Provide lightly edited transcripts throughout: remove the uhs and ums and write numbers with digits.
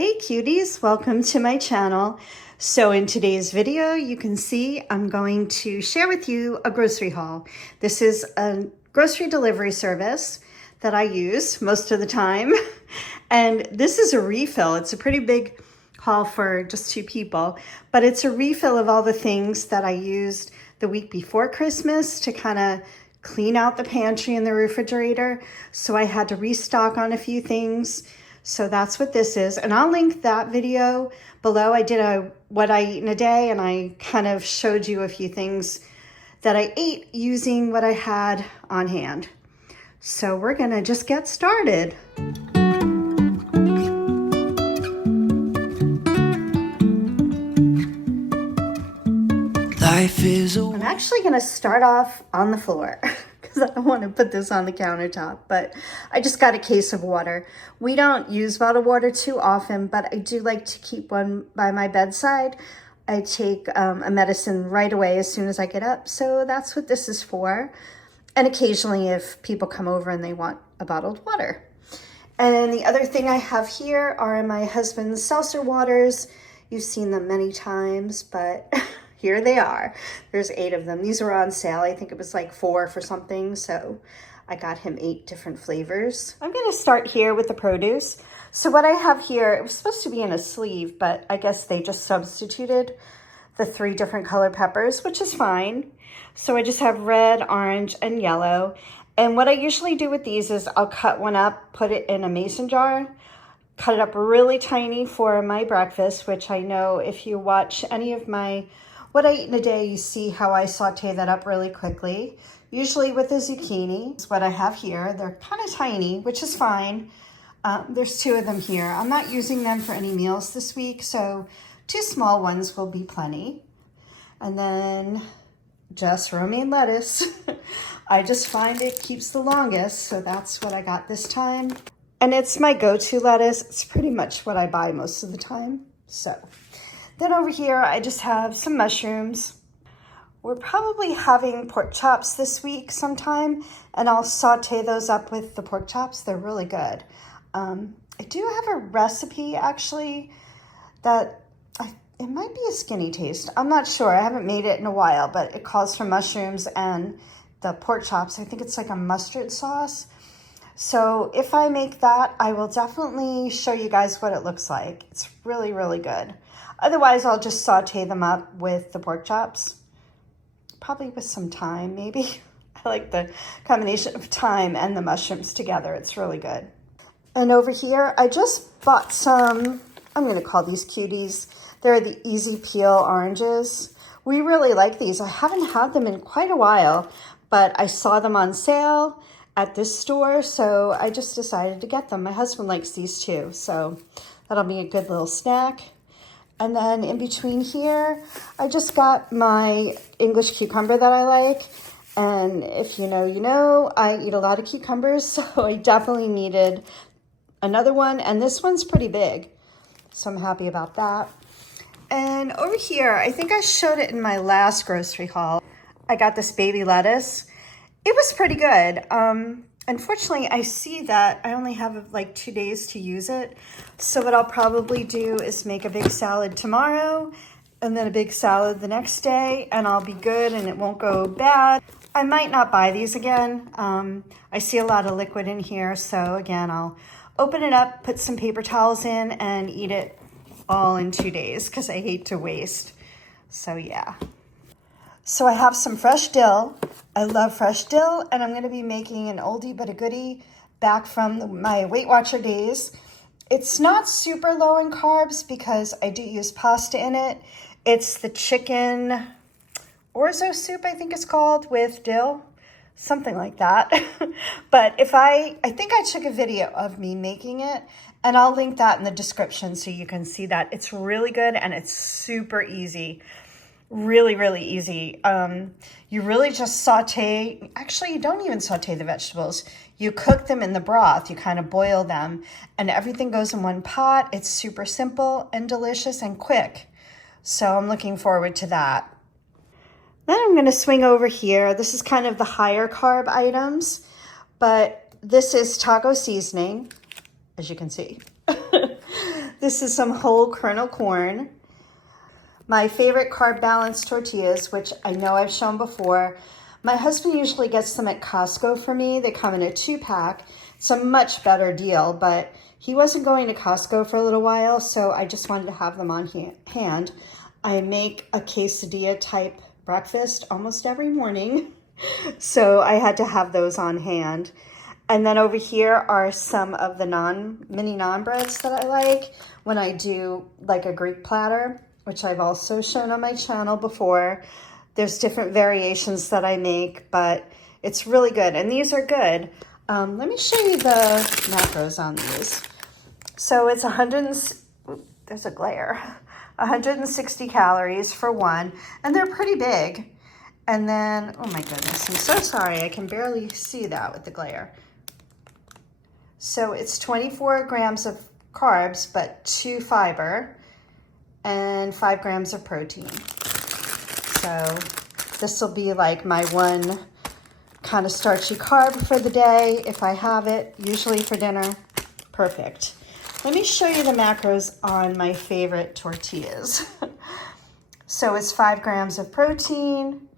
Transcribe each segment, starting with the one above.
Hey cuties, welcome to my channel. So in today's video, you can see I'm going to share with you a grocery haul. This is a grocery delivery service that I use most of the time. And this is a refill. It's a pretty big haul for just two people, but it's a refill of all the things that I used the week before Christmas to kind of clean out the pantry and the refrigerator. So I had to restock on a few things. So that's what this is. And I'll link that video below. I did a what I eat in a day, and I kind of showed you a few things that I ate using what I had on hand. So we're gonna just get started. I'm actually gonna start off on the floor because I don't want to put this on the countertop, but I just got a case of water. We don't use bottled water too often, but I do like to keep one by my bedside. I take a medicine right away as soon as I get up, so that's what this is for. And occasionally if people come over and they want a bottled water. And the other thing I have here are my husband's seltzer waters. You've seen them many times, but here they are. There's 8 of them. These were on sale. I think it was like 4 for something. So I got him 8 different flavors. I'm going to start here with the produce. So what I have here, it was supposed to be in a sleeve, but I guess they just substituted the 3 different color peppers, which is fine. So I just have red, orange, and yellow. And what I usually do with these is I'll cut one up, put it in a mason jar, cut it up really tiny for my breakfast, which I know if you watch any of my what I eat in a day, you see how I saute that up really quickly, usually with a zucchini. It's what I have here. They're kind of tiny, which is fine. There's 2 of them here. I'm not using them for any meals this week, so 2 small ones will be plenty. And then just romaine lettuce. I just find it keeps the longest, so that's what I got this time. And it's my go-to lettuce. It's pretty much what I buy most of the time, so. Then over here, I just have some mushrooms. We're probably having pork chops this week sometime, and I'll saute those up with the pork chops. They're really good. I do have a recipe, actually, that it might be a skinny taste. I'm not sure. I haven't made it in a while, but it calls for mushrooms and the pork chops. I think it's like a mustard sauce. So if I make that, I will definitely show you guys what it looks like. It's really, really good. Otherwise, I'll just saute them up with the pork chops, probably with some thyme, maybe. I like the combination of thyme and the mushrooms together. It's really good. And over here, I just bought some, I'm going to call these cuties. They're the Easy Peel oranges. We really like these. I haven't had them in quite a while, but I saw them on sale at this store, so I just decided to get them. My husband likes these too, so that'll be a good little snack. And then in between here, I just got my English cucumber that I like. And if you know, you know, I eat a lot of cucumbers, so I definitely needed another one. And this one's pretty big, so I'm happy about that. And over here, I think I showed it in my last grocery haul. I got this baby lettuce. It was pretty good. Unfortunately, I see that I only have like 2 days to use it. So what I'll probably do is make a big salad tomorrow and then a big salad the next day, and I'll be good and it won't go bad. I might not buy these again. I see a lot of liquid in here. So again, I'll open it up, put some paper towels in, and eat it all in 2 days because I hate to waste. So yeah. So I have some fresh dill. I love fresh dill, and I'm going to be making an oldie but a goodie back from my Weight Watcher days. It's not super low in carbs because I do use pasta in it. It's the chicken orzo soup, I think it's called, with dill, something like that. But I think I took a video of me making it, and I'll link that in the description so you can see that. It's really good, and it's super easy. Really, really easy. You really just saute, actually you don't even saute the vegetables. You cook them in the broth, you kind of boil them, and everything goes in one pot. It's super simple and delicious and quick. So I'm looking forward to that. Then I'm gonna swing over here. This is kind of the higher carb items, but this is taco seasoning, as you can see. This is some whole kernel corn. My favorite carb balanced tortillas, which I know I've shown before. My husband usually gets them at Costco for me. They come in a 2-pack. It's a much better deal, but he wasn't going to Costco for a little while, so I just wanted to have them on hand. I make a quesadilla type breakfast almost every morning, so I had to have those on hand. And then over here are some of the mini naan breads that I like when I do like a Greek platter, which I've also shown on my channel before. There's different variations that I make, but it's really good. And these are good. Let me show you the macros on these. So it's there's a glare. 160 calories for one, and they're pretty big. And then, oh my goodness, I'm so sorry. I can barely see that with the glare. So it's 24 grams of carbs, but 2 fiber and 5 grams of protein. So this will be like my one kind of starchy carb for the day if I have it, usually for dinner. Perfect. Let me show you the macros on my favorite tortillas. So it's 5 grams of protein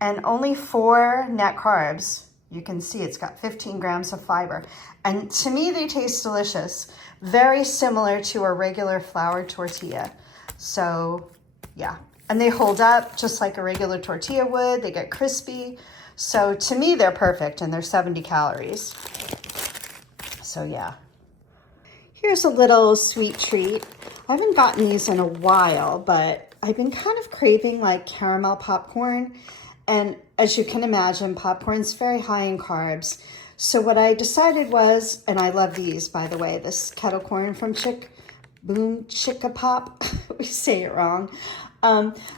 and only 4 net carbs. You can see it's got 15 grams of fiber. And to me, they taste delicious. Very similar to a regular flour tortilla. So yeah, and they hold up just like a regular tortilla would. They get crispy. So to me, they're perfect, and they're 70 calories. So yeah. Here's a little sweet treat. I haven't gotten these in a while, but I've been kind of craving like caramel popcorn. And as you can imagine, popcorn's very high in carbs. So what I decided was, and I love these, by the way, this Kettle Corn from Chicka Pop. We say it wrong.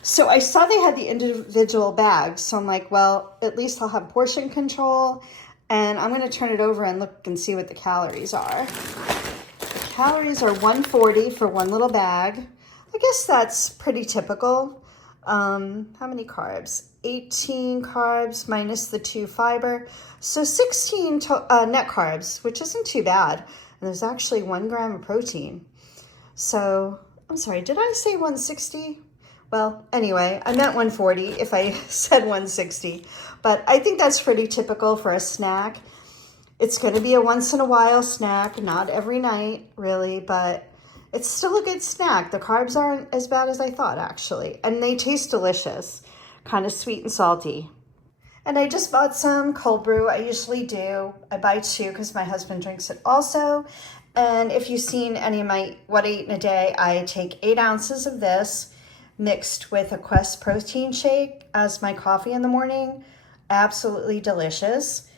So I saw they had the individual bags. So I'm like, well, at least I'll have portion control. And I'm going to turn it over and look and see what the calories are. The calories are 140 for one little bag. I guess that's pretty typical. How many carbs? 18 carbs minus the 2 fiber. So 16 net carbs, which isn't too bad. And there's actually 1 gram of protein. So, I'm sorry, did I say 160? Well, anyway, I meant 140 if I said 160. But I think that's pretty typical for a snack. It's going to be a once in a while snack, not every night, really, but it's still a good snack. The carbs aren't as bad as I thought, actually. And they taste delicious, kind of sweet and salty. And I just bought some cold brew. I usually do. I buy 2 because my husband drinks it also. And if you've seen any of my What I Eat in a Day, I take 8 ounces of this mixed with a Quest protein shake as my coffee in the morning. Absolutely delicious.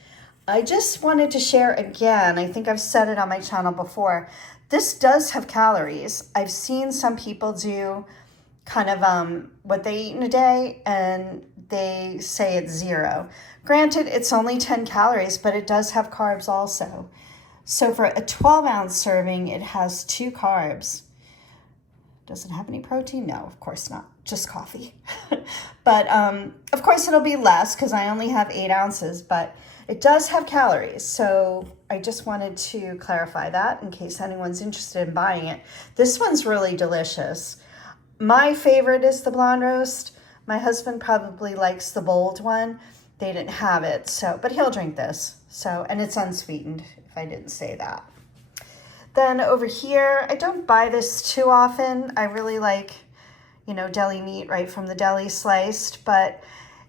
I just wanted to share again, I think I've said it on my channel before, this does have calories. I've seen some people do kind of what they eat in a day, and they say it's 0. Granted, it's only 10 calories, but it does have carbs also. So for a 12-ounce serving, it has 2 carbs. Does it have any protein? No, of course not. Just coffee. But of course, it'll be less because I only have 8 ounces, but it does have calories. So I just wanted to clarify that in case anyone's interested in buying it. This one's really delicious. My favorite is the blonde roast. My husband probably likes the bold one. They didn't have it, so but he'll drink this. So, and it's unsweetened, if I didn't say that. Then over here, I don't buy this too often. I really like, deli meat right from the deli sliced, but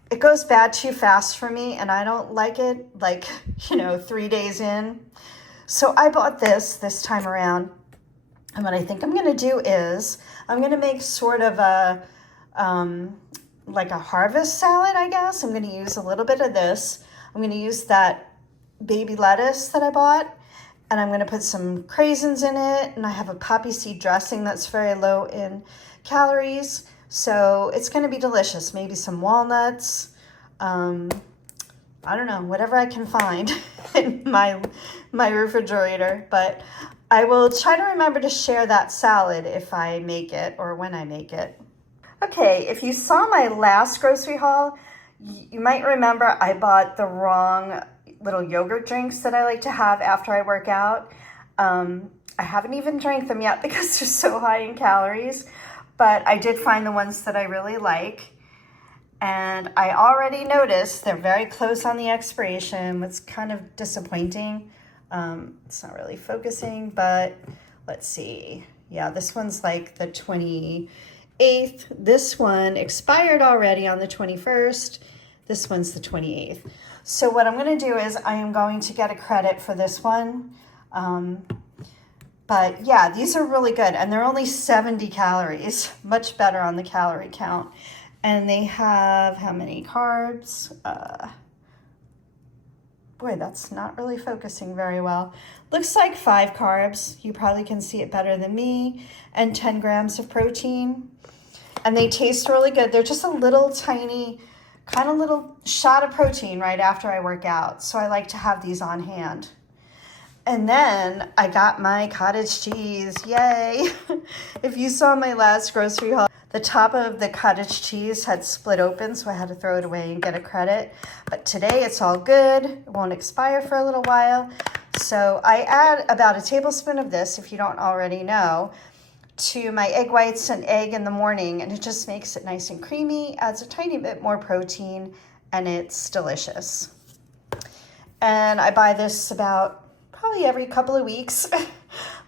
it goes bad too fast for me, and I don't like it 3 days in. So I bought this time around, and what I think I'm going to do is I'm going to make sort of a like a harvest salad, I guess. I'm going to use a little bit of this. I'm going to use that baby lettuce that I bought, and I'm going to put some craisins in it, and I have a poppy seed dressing that's very low in calories, so it's going to be delicious. Maybe some walnuts, I don't know, whatever I can find in my refrigerator, but I will try to remember to share that salad if I make it or when I make it. Okay, if you saw my last grocery haul, you might remember I bought the wrong little yogurt drinks that I like to have after I work out. I I haven't even drank them yet because they're so high in calories, but I did find the ones that I really like. And I already noticed they're very close on the expiration. It's kind of disappointing. It's not really focusing, but let's see. Yeah, this one's like the 28th. This one expired already on the 21st. This one's the 28th. So what I'm going to do is I am going to get a credit for this one. But yeah, these are really good. And they're only 70 calories, much better on the calorie count. And they have how many carbs? Boy, that's not really focusing very well. Looks like 5 carbs. You probably can see it better than me. And 10 grams of protein. And they taste really good. They're just a little tiny, kind of little shot of protein right after I work out. So I like to have these on hand. And then I got my cottage cheese. Yay! If you saw my last grocery haul, the top of the cottage cheese had split open, so I had to throw it away and get a credit. But today it's all good. It won't expire for a little while. So I add about a tablespoon of this, if you don't already know, to my egg whites and egg in the morning, and it just makes it nice and creamy, adds a tiny bit more protein, and it's delicious. And I buy this about probably every couple of weeks.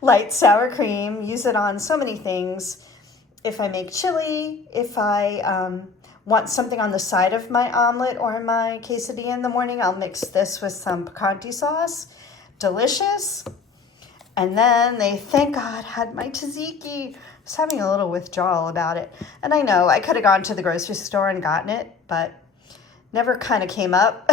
Light sour cream, use it on so many things. If I make chili, if I want something on the side of my omelet or my quesadilla in the morning, I'll mix this with some picante sauce. Delicious. And then they, thank God, had my tzatziki. I was having a little withdrawal about it. And I know I could have gone to the grocery store and gotten it, but never kind of came up.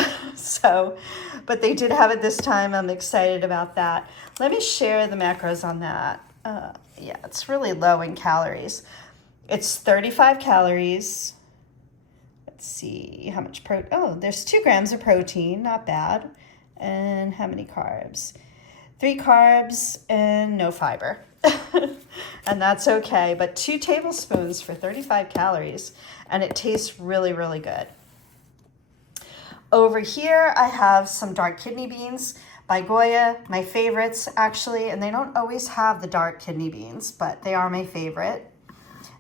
But they did have it this time. I'm excited about that. Let me share the macros on that. Yeah, it's really low in calories. It's 35 calories. Let's see how much there's 2 grams of protein, not bad. And how many carbs? 3 carbs and no fiber. And that's okay, but 2 tablespoons for 35 calories, and it tastes really, really good. Over here, I have some dark kidney beans by Goya, my favorites actually, and they don't always have the dark kidney beans, but they are my favorite.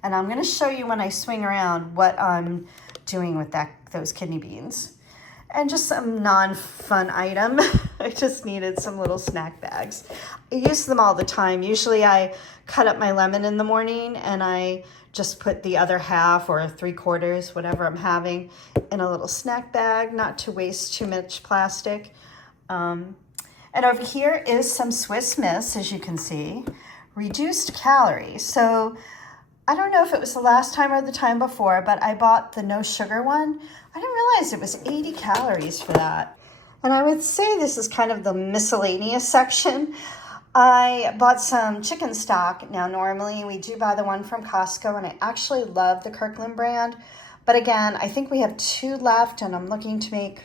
And I'm gonna show you when I swing around what I'm doing with those kidney beans. And just some non-fun item. I just needed some little snack bags. I use them all the time. Usually I cut up my lemon in the morning and I just put the other half or 3/4, whatever I'm having, in a little snack bag, not to waste too much plastic. And over here is some Swiss Miss, as you can see, reduced calories. So I don't know if it was the last time or the time before, but I bought the no sugar one. I didn't realize it was 80 calories for that. And I would say this is kind of the miscellaneous section. I bought some chicken stock. Now, normally we do buy the one from Costco, and I actually love the Kirkland brand. But again, I think we have 2 left, and I'm looking to make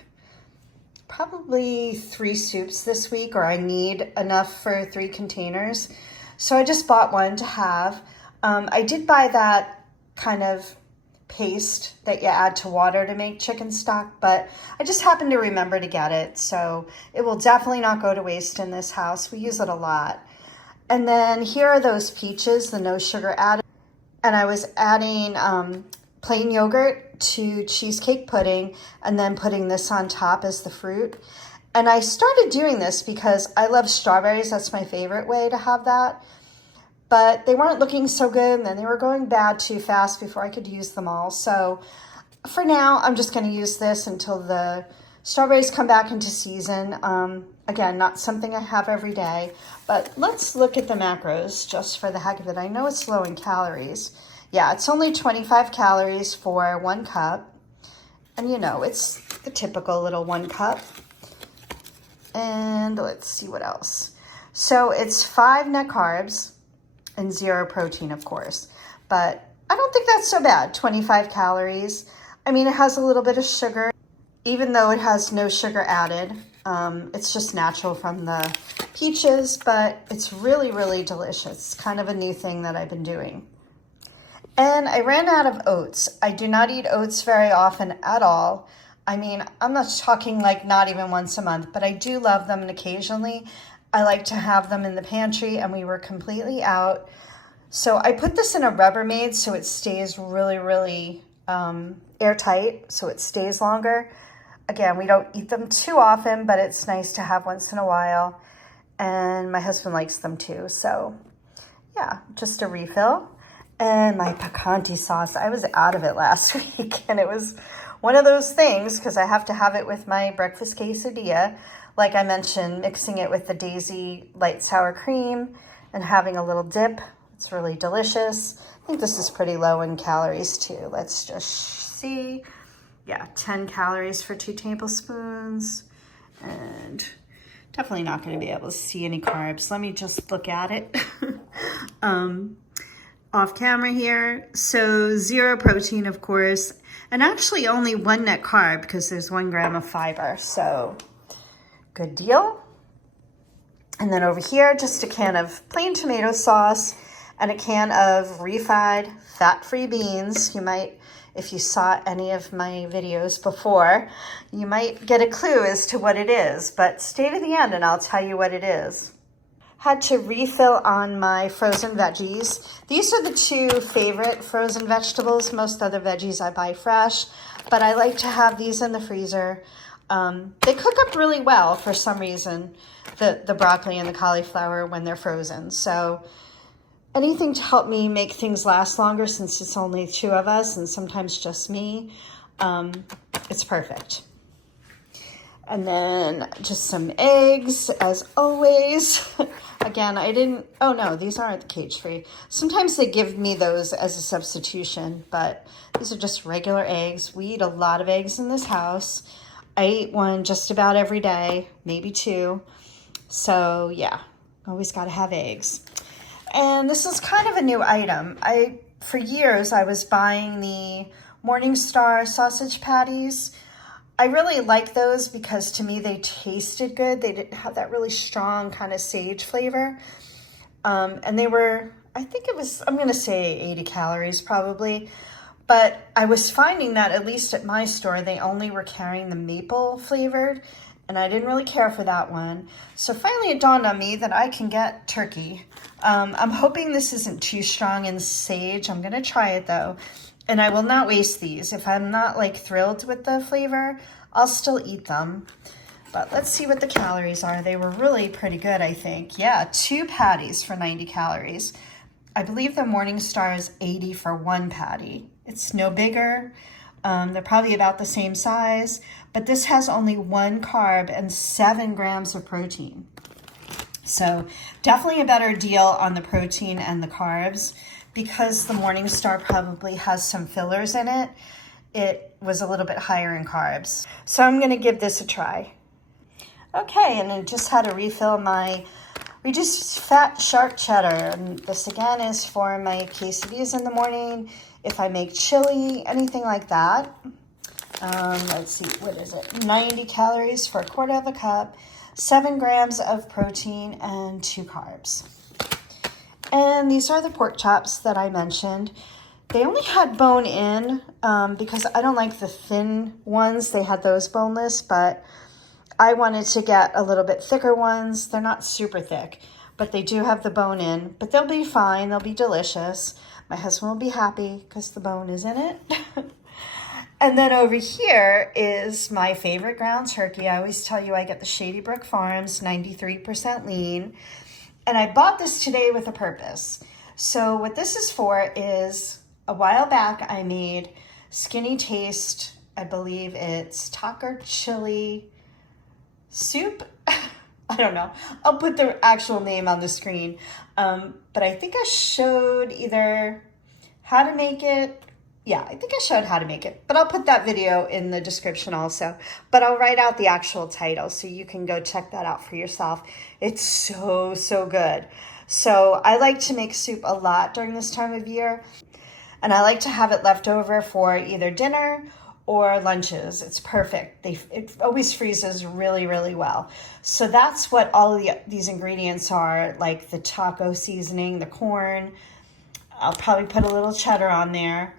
probably 3 soups this week, or I need enough for 3 containers. So I just bought one to have. I did buy that kind of paste that you add to water to make chicken stock, but I just happened to remember to get it, so it will definitely not go to waste in this house. We use it a lot. And then here are those peaches, the no sugar added, and I was adding plain yogurt to cheesecake pudding and then putting this on top as the fruit. And I started doing this because I love strawberries. That's my favorite way to have that. But they weren't looking so good, and then they were going bad too fast before I could use them all. So for now, I'm just going to use this until the strawberries come back into season. Again, not something I have every day, but let's look at the macros just for the heck of it. I know it's low in calories. Yeah, it's only 25 calories for 1 cup. And you know, it's the typical little 1 cup. And let's see what else. So it's 5 net carbs and 0 protein, of course. But I don't think that's so bad, 25 calories. I mean, it has a little bit of sugar, even though it has no sugar added. It's just natural from the peaches, but it's really, really delicious. It's kind of a new thing that I've been doing. And I ran out of oats. I do not eat oats very often at all. I mean, I'm not talking like not even once a month, but I do love them, and occasionally I like to have them in the pantry, and we were completely out. So I put this in a Rubbermaid so it stays really, really airtight, so it stays longer. Again, we don't eat them too often, but it's nice to have once in a while. And my husband likes them too. So yeah, just a refill. And my picante sauce, I was out of it last week, and it was one of those things because I have to have it with my breakfast quesadilla. Like I mentioned, mixing it with the Daisy light sour cream and having a little dip. It's really delicious. I think this is pretty low in calories too. Let's just see. Yeah, 10 calories for 2 tablespoons. And definitely not going to be able to see any carbs. Let me just look at it. Off camera here. So 0 protein, of course, and actually only 1 net carb because there's 1 gram of fiber. So good deal. And then over here, just a can of plain tomato sauce and a can of refried fat-free beans. You might, if you saw any of my videos before, you might get a clue as to what it is, but stay to the end and I'll tell you what it is. Had to refill on my frozen veggies. These are the 2 favorite frozen vegetables. Most other veggies I buy fresh, but I like to have these in the freezer. They cook up really well for some reason, the broccoli and the cauliflower when they're frozen. So anything to help me make things last longer since it's only 2 of us and sometimes just me, it's perfect. And then just some eggs, as always. Again, oh no, these aren't the cage-free. Sometimes they give me those as a substitution, but these are just regular eggs. We eat a lot of eggs in this house. I eat one just about every day, maybe 2. So yeah, always gotta have eggs. And this is kind of a new item. For years, I was buying the Morningstar sausage patties. I really like those because to me they tasted good. They didn't have that really strong kind of sage flavor. And they were, I think it was, I'm going to say 80 calories probably. But I was finding that at least at my store, they only were carrying the maple flavored. And I didn't really care for that one. So finally it dawned on me that I can get turkey. I'm hoping this isn't too strong in sage. I'm going to try it though. And I will not waste these. If I'm not like thrilled with the flavor, I'll still eat them. But let's see what the calories are. They were really pretty good, I think. Yeah, 2 patties for 90 calories. I believe the Morningstar is 80 for 1 patty. It's no bigger. They're probably about the same size, but this has only 1 carb and 7 grams of protein. So definitely a better deal on the protein and the carbs. Because the Morningstar probably has some fillers in it, it was a little bit higher in carbs. So I'm gonna give this a try. Okay, and I just had to refill my reduced fat sharp cheddar. And this again is for my quesadillas in the morning. If I make chili, anything like that. Let's see, what is it? 90 calories for 1/4 of a cup, 7 grams of protein, and 2 carbs. And these are the pork chops that I mentioned. They only had bone in because I don't like the thin ones. They had those boneless, but I wanted to get a little bit thicker ones. They're not super thick, but they do have the bone in. But they'll be fine. They'll be delicious. My husband will be happy because the bone is in it. And then over here is my favorite ground turkey. I always tell you I get the Shady Brook Farms 93% lean. And I bought this today with a purpose. So what this is for is, a while back I made Skinny Taste, I believe it's taco chili soup. I don't know. I'll put the actual name on the screen. But I think I showed either how to make it. Yeah, I think I showed how to make it, but I'll put that video in the description also. But I'll write out the actual title so you can go check that out for yourself. It's so, so good. So I like to make soup a lot during this time of year, and I like to have it left over for either dinner or lunches. It's perfect. It always freezes really, really well. So that's what all of these ingredients are, like the taco seasoning, the corn. I'll probably put a little cheddar on there.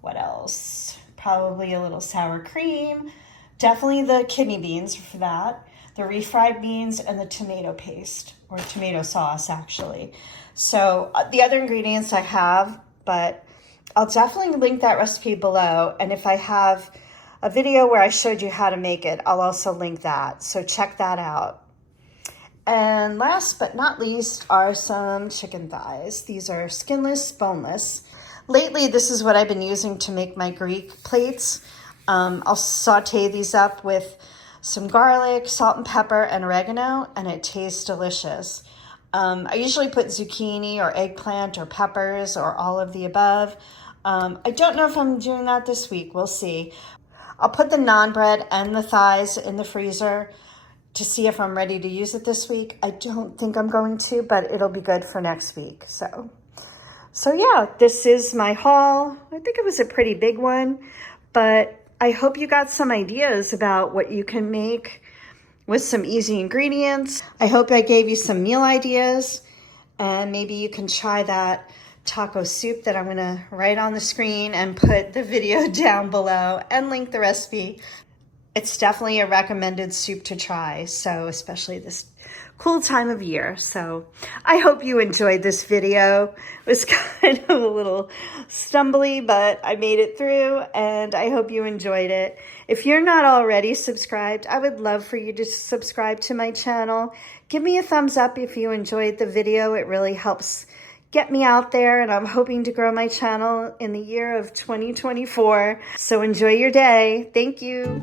What else? Probably a little sour cream. Definitely the kidney beans for that. the refried beans, and the tomato paste, or tomato sauce actually. So the other ingredients I have, but I'll definitely link that recipe below. And if I have a video where I showed you how to make it, I'll also link that. So check that out. And last but not least are some chicken thighs. These are skinless, boneless. Lately, this is what I've been using to make my Greek plates. I'll saute these up with some garlic, salt and pepper, and oregano, and it tastes delicious. I usually put zucchini or eggplant or peppers or all of the above. I don't know if I'm doing that this week. We'll see. I'll put the naan bread and the thighs in the freezer to see if I'm ready to use it this week. I don't think I'm going to, but it'll be good for next week. So yeah, this is my haul. I think it was a pretty big one, but I hope you got some ideas about what you can make with some easy ingredients. I hope I gave you some meal ideas, and maybe you can try that taco soup that I'm gonna write on the screen and put the video down below and link the recipe. It's definitely a recommended soup to try, so especially this cool time of year. So I hope you enjoyed this video. It was kind of a little stumbly, but I made it through, and I hope you enjoyed it. If you're not already subscribed, I would love for you to subscribe to my channel. Give me a thumbs up if you enjoyed the video. It really helps get me out there, and I'm hoping to grow my channel in the year of 2024. So enjoy your day. Thank you.